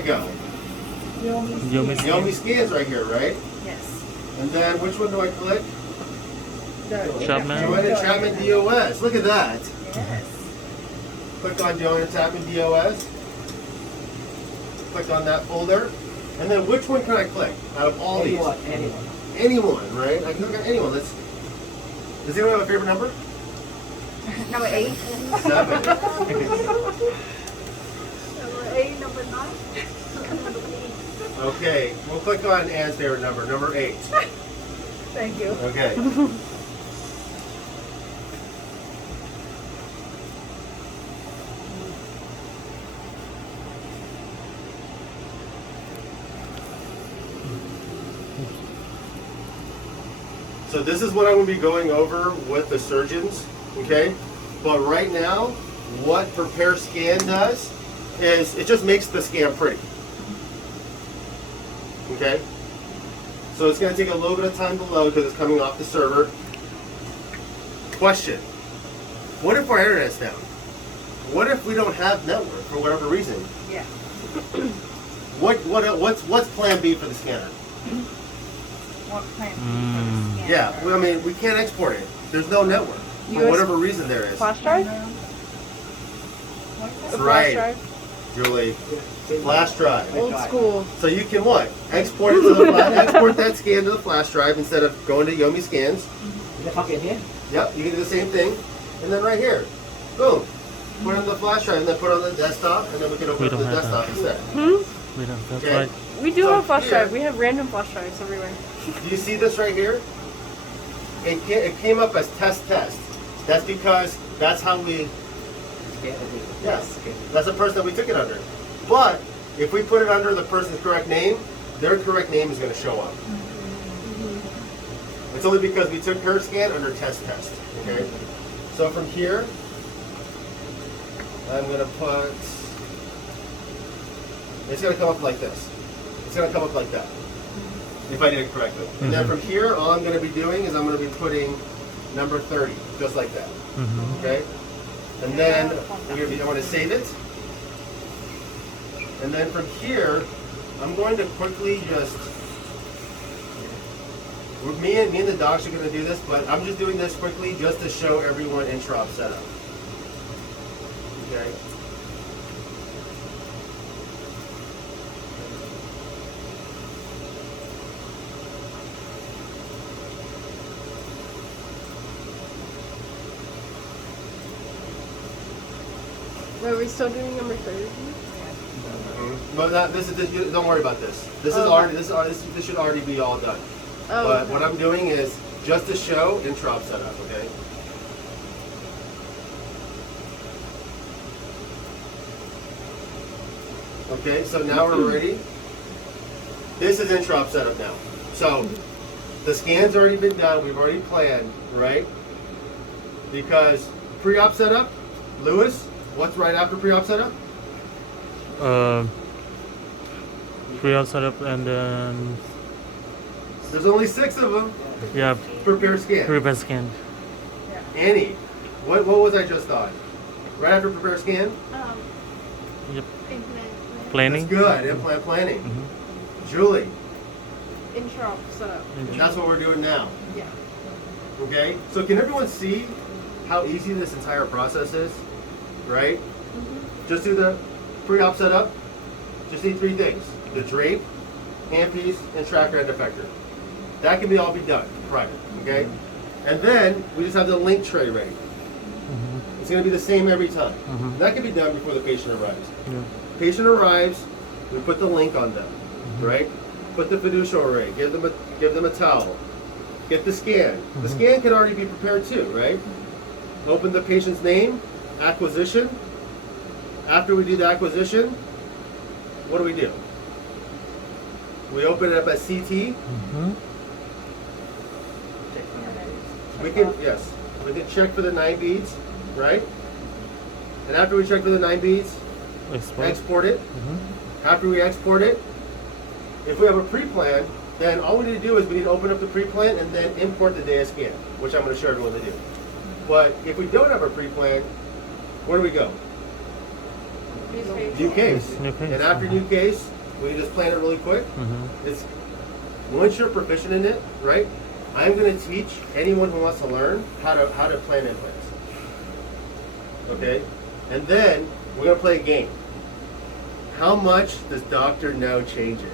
I go? Yomi scans right here, right? Yes. And then which one do I click? Chapman. Joanna Chapman DOS. Look at that. Yes. Click on Joanna Chapman DOS. Click on that folder. And then which one can I click out of all these? Anyone, right? I can click on anyone. Does anyone have a favorite number? Number 8. 7. Number 8, number 9. Okay, we'll click on Anne's favorite number, number 8. Thank you. Okay. So this is what I'm going to be going over with the surgeons, okay? But right now, what Prepare Scan does is it just makes the scan pretty. Okay? So it's going to take a little bit of time to load because it's coming off the server. Question. What if our internet's down? What if we don't have network for whatever reason? Yeah. What's plan B for the scanner? What plan for the scan? Yeah, well, I mean, we can't export it. There's no network for whatever reason there is. Flash drive? That's A right, flash drive? Julie. Flash drive. Old school. So you can what? Export it to the export that scan to the flash drive instead of going to Yomi Scans. Yep, you can do the same thing. And then right here, boom. Put it on the flash drive and then put it on the desktop, and then we can open up the desktop instead. We don't. That's Okay. right. We do So have flash here- drive. We have random flash drives everywhere. Do you see this right here? It came up as test. That's because that's how we. Yes, that's the person that we took it under. But if we put it under the person's correct name, their correct name is going to show up. It's only because we took her scan under test. Okay. So from here, I'm going to put. It's going to come up like this. It's going to come up like that. If I did it correctly. And then from here, all I'm going to be doing is I'm going to be putting number 30, just like that. Okay? And then I'm going to save it. And then from here, I'm going to quickly just, me and the docs are going to do this, but I'm just doing this quickly just to show everyone IntraOp setup. Okay? Are we still doing number 30? But don't worry about this. This should already be all done. Oh, But okay. what I'm doing is just to show IntraOp setup, okay? Okay, so now we're ready. This is IntraOp setup now. So the scan's already been done. We've already planned, right? Because pre-op setup, Lewis, what's right after pre-op setup? Pre-op setup and then There's only 6 of them. yeah, Prepare scan. prepare scan. Annie, what was I just on? Right after prepare scan? Yep. That's Planning. good. Implant planning. Julie, IntraOp setup. and that's what we're doing now. Yeah. Okay? So can everyone see how easy this entire process is? Right? Just do the pre-op setup. Just need 3 things. The drape, handpiece, and tracker and defector. That can all be done prior. Okay? And then we just have the link tray ready. It's going to be the same every time. That can be done before the patient arrives. Yeah. Patient arrives, we put the link on them, right? Put the fiducial array, give them a towel, get the scan. The scan can already be prepared too, right? Open the patient's name, acquisition. After we do the acquisition, what do? We open it up as CT. We can check for the 9 beads, right? And after we check for the 9 beads, export it. After we export it, if we have a pre-plan, then all we need to do is we need to open up the pre-plan and then import the data scan, which I'm going to show everyone to do. But if we don't have a pre-plan, where do we go? new case. New case. And after new case, we just plan it really quick. It's once you're proficient in it, right? I'm going to teach anyone who wants to learn how to plan implants. Okay, and then we're going to play a game. How much does Dr. No change it?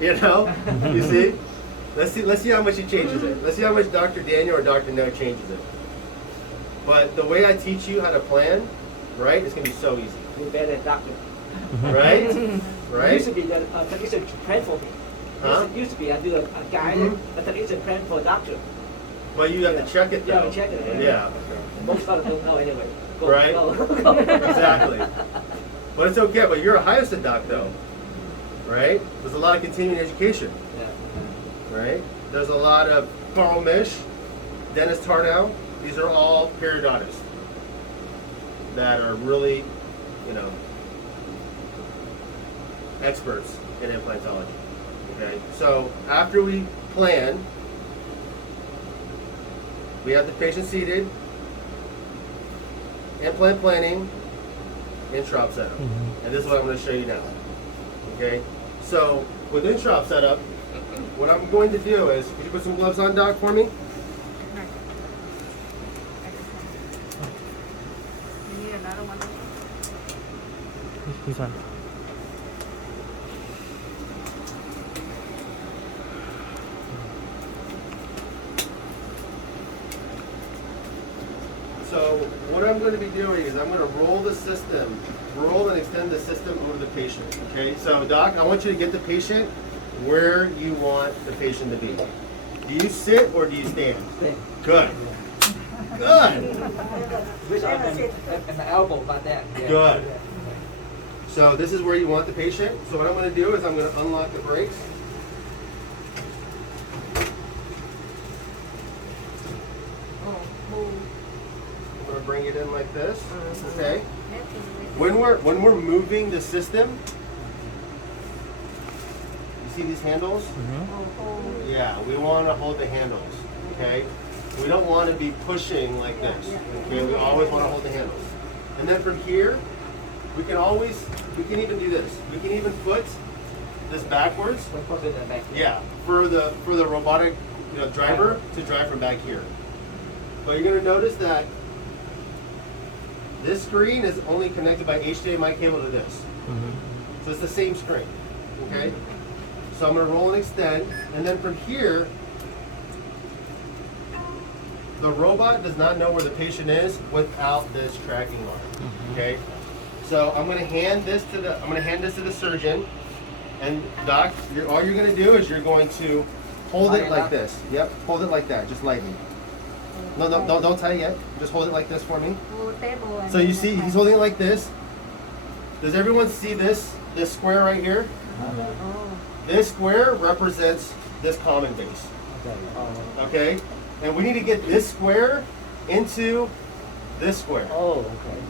You know, you see? Let's see how much he changes it. Let's see how much Dr. Daniel or Dr. No changes it. But the way I teach you how to plan, right, it's going to be so easy. You better doctor. Right? It Right? used to be the technician plan for me. Huh? It used to be I do a guide, a technician plan for a doctor. But you have to check it though. Yeah, check it. Yeah. Most doctors don't know anyway. Go, Right? go. Exactly. But it's okay. But you're a Hyacinth doc though. Right? There's a lot of continuing education. Yeah. Right? There's a lot of Carl Misch, Dennis Tarnow. These are all periodontists that are really, you know, experts in implantology. Okay, so after we plan, we have the patient seated, implant planning, IntraOp setup. And this is what I'm going to show you now. Okay, so with IntraOp setup, what I'm going to do is, could you put some gloves on, Doc, for me? You need another one? This one. So what I'm going to be doing is I'm going to roll and extend the system over the patient. Okay, so Doc, I want you to get the patient where you want the patient to be. Do you sit or do you stand? Stand. Good. Good. Wish I can at my elbow about that. Yeah. Good. So this is where you want the patient. So what I'm going to do is I'm going to unlock the brakes. I'm going to bring it in like this. Okay. When we're moving the system, you see these handles? Yeah, we want to hold the handles. Okay. We don't want to be pushing like this. Okay. We always want to hold the handles. And then from here, we can even do this. We can even put this backwards. When put it in the back. Yeah, for the robotic, driver to drive from back here. But you're gonna notice that this screen is only connected by HDMI cable to this. So it's the same screen. Okay? So I'm gonna roll and extend, and then from here, the robot does not know where the patient is without this tracking arm. Okay? So I'm gonna hand this to the surgeon, and Doc, all you're gonna do is you're going to hold it like this. Yep, hold it like that, just lightly. No, don't tie it yet. Just hold it like this for me. So you see, he's holding it like this. Does everyone see this square right here? This square represents this common base. Okay? And we need to get this square into this square. Oh, okay.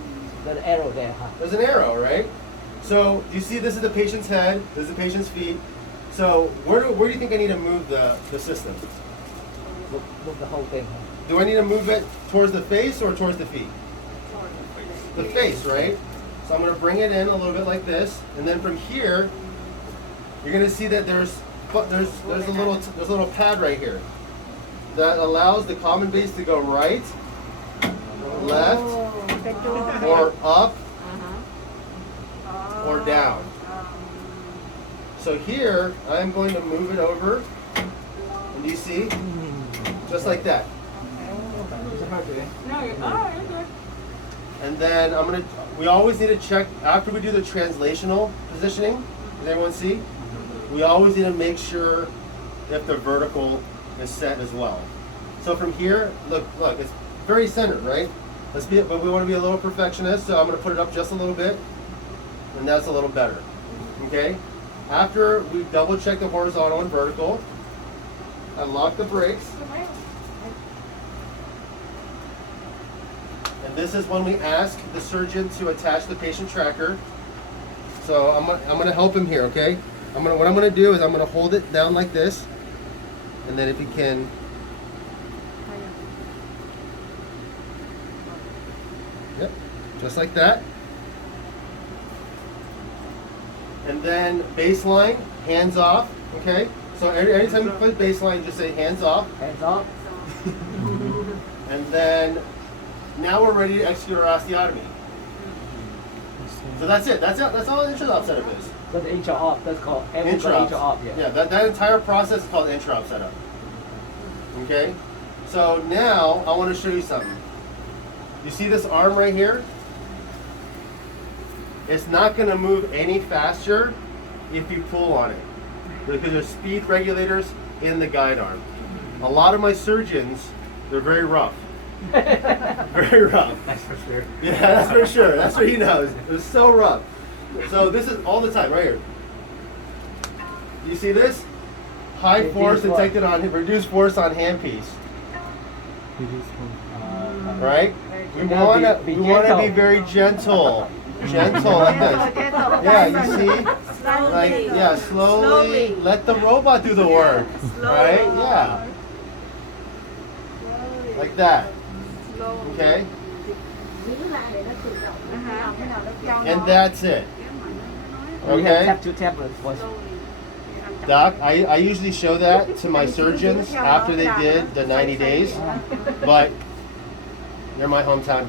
There's an arrow there, huh? There's an arrow, right? So you see this is the patient's head, this is the patient's feet. So where do you think I need to move the system? Move the whole thing, huh? Do I need to move it towards the face or towards the feet? The face, right? So I'm going to bring it in a little bit like this, and then from here, you're going to see that there's a little pad right here that allows the common base to go right, left, or up, or down. So here, I'm going to move it over, and you see, just like that. No, you're good. And then we always need to check, after we do the translational positioning, does everyone see? We always need to make sure if the vertical is set as well. So from here, look, it's very centered, right? But we want to be a little perfectionist, so I'm going to put it up just a little bit, and that's a little better. Okay? After we double check the horizontal and vertical, unlock the brakes. And this is when we ask the surgeon to attach the patient tracker. So I'm gonna help him here, okay? What I'm gonna do is I'm gonna hold it down like this, and then if he can, yep, just like that. And then baseline, hands off. Okay. So anytime you put baseline, just say hands off. Hands off. And then now we're ready to execute our osteotomy. So that's it. That's all an IntraOp setup is. So the IntraOp, that's called IntraOp. IntraOp, Yeah, that entire process is called IntraOp setup. Okay? So now I want to show you something. You see this arm right here? It's not going to move any faster if you pull on it, because there's speed regulators in the guide arm. A lot of my surgeons, they're very rough. Very rough. That's for sure. Yeah, that's for sure. That's what he knows. It was so rough. So this is all the time, right here. You see this? High force detected on reduced force on handpiece. Right? We want to be very gentle. Gentle like this. Yeah, you see? Like, yeah, slowly. Let the robot do the work. Right? Yeah. Like that. Okay? And that's it. We have Okay? tap to tablets. Doc, I usually show that to my surgeons after they did the 90 days, but they're my hometown doc.